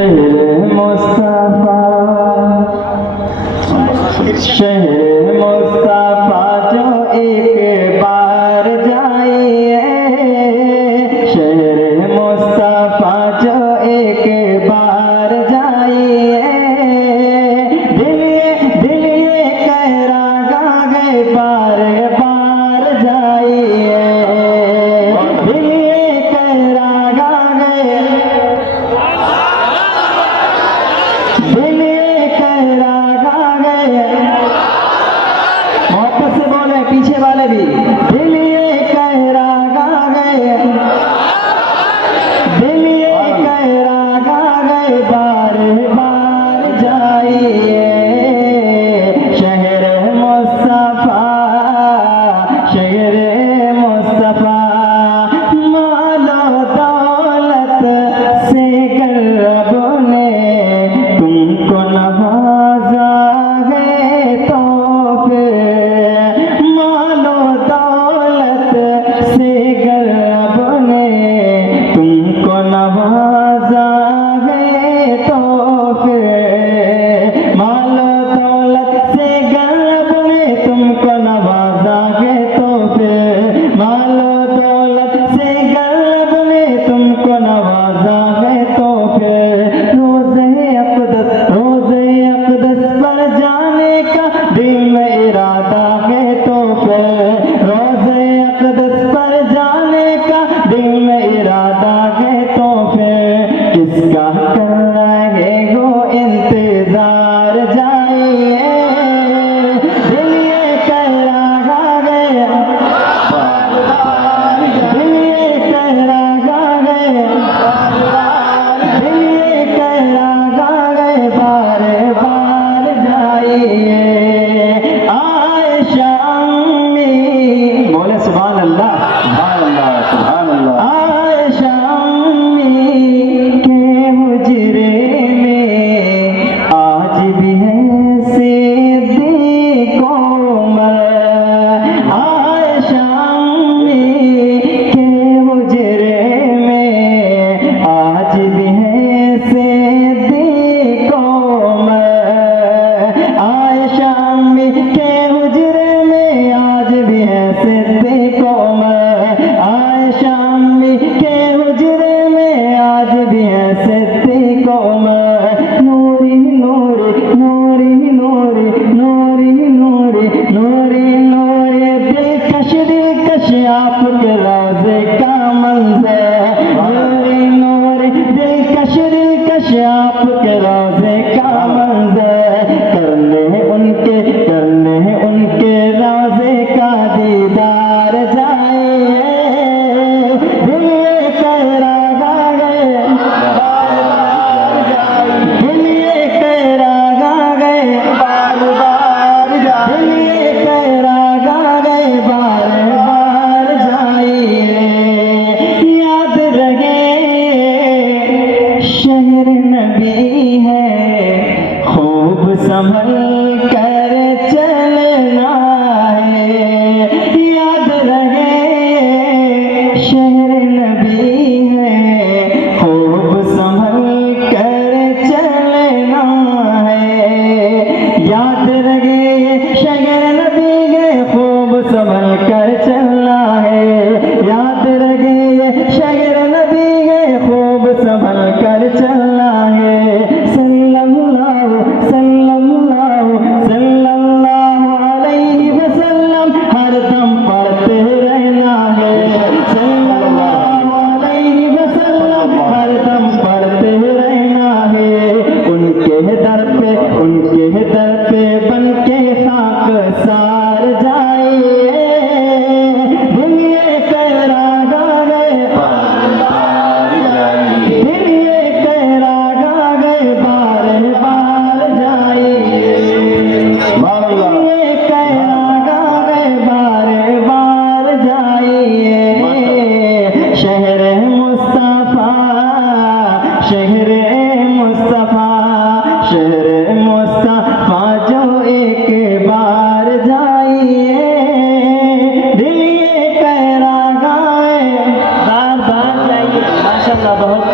शहर मुस्तफा जो एक बार जाइए, शहर मुस्तफा जो एक बार जाइए, दिल ये कह रहा है बार बार जाइए, दिल ये कह रहा है, दिल ये कह रहा है, मोहब्बत से बोले पीछे वाले भी, दिल ये कह रहा है, दिल ये कह रहा है बार बार जाइए, शहर मुस्तफा, शहर मुस्तफा, मालो दौलत से रब ने तुमको नवाजा है, तो फिर मालो दौलत से रब ने तुमको नवाजा है, तो फिर मालो दौलत से रब ने तुमको नवाजा है, तो फिर मालो दौलत से रब ने तुमको नवाजा है, तो फिर रोज़े अक़दस पर जाने का दिल में इरादा है, तो फिर रोज़े अक़दस पर जाने का दिल में इरादा है, तो फिर किसका कर रहे हो इंतजार जाइए, दिल ये कह रहा है, दिल ये कह रहा है, दिल ये कह रहा है बार बार जाइए, आयशा अम्मी बोले सुभान अल्लाह, सुभान अल्लाह, सुभान अल्लाह, आयशा अम्मी के हुजरे में आज भी है सिद्दीक़ उमर, आयशा अम्मी के हुजरे में आज भी है सिद्दीक़ उमर, आयशा अम्मी के हुजरे में आज भी है सिद्दीक़ उमर, आयशा अम्मी के हुजरे में आज भी है सिद्दीक़ उमर, नूरी नूरी नूरी नूरी नूरी नूरी नूरी नूरी दिलकश आपके रोज़े का मंज़र, नूरी नूरी दिलकश आपके रोज़े का मंज़र, करने उनके रोज़े का दीदार जाइए, दिल ये कह रहा है, दिल ये कह रहा है बार बार जाइए, दिल ये कह रहा है बार बार जाइए, याद रहे शहर नबी है, खूब संभल कर चलना है, याद रहे शहर नबी है, खूब संभल कर चलना है, याद रहे शहर नबी है, खूब संभल कर चलना है, याद रहे शहर नबी है, खूब संभल कर चलना है, सल्लल्लाहु सल्लल्लाहु सल्लल्लाहु अलैहि वसल्लम हरदम पढ़ते रहना है, सल्लल्लाहु अलैहि वसल्लम हरदम पढ़ते रहना है, उनके दर पे बन के खाकसार जाइए, दिल ये कह रहा है, दिल ये कह रहा है बार बार जाइए, दिल ये कह रहा है बार बार जाइए, शहर मुस्तफा, शहर मुस्तफा, शहर मुस्तफा जो एक बार जाइए, दिल ये कह रहा है बार बार जाइए, माशाअल्लाह बहुत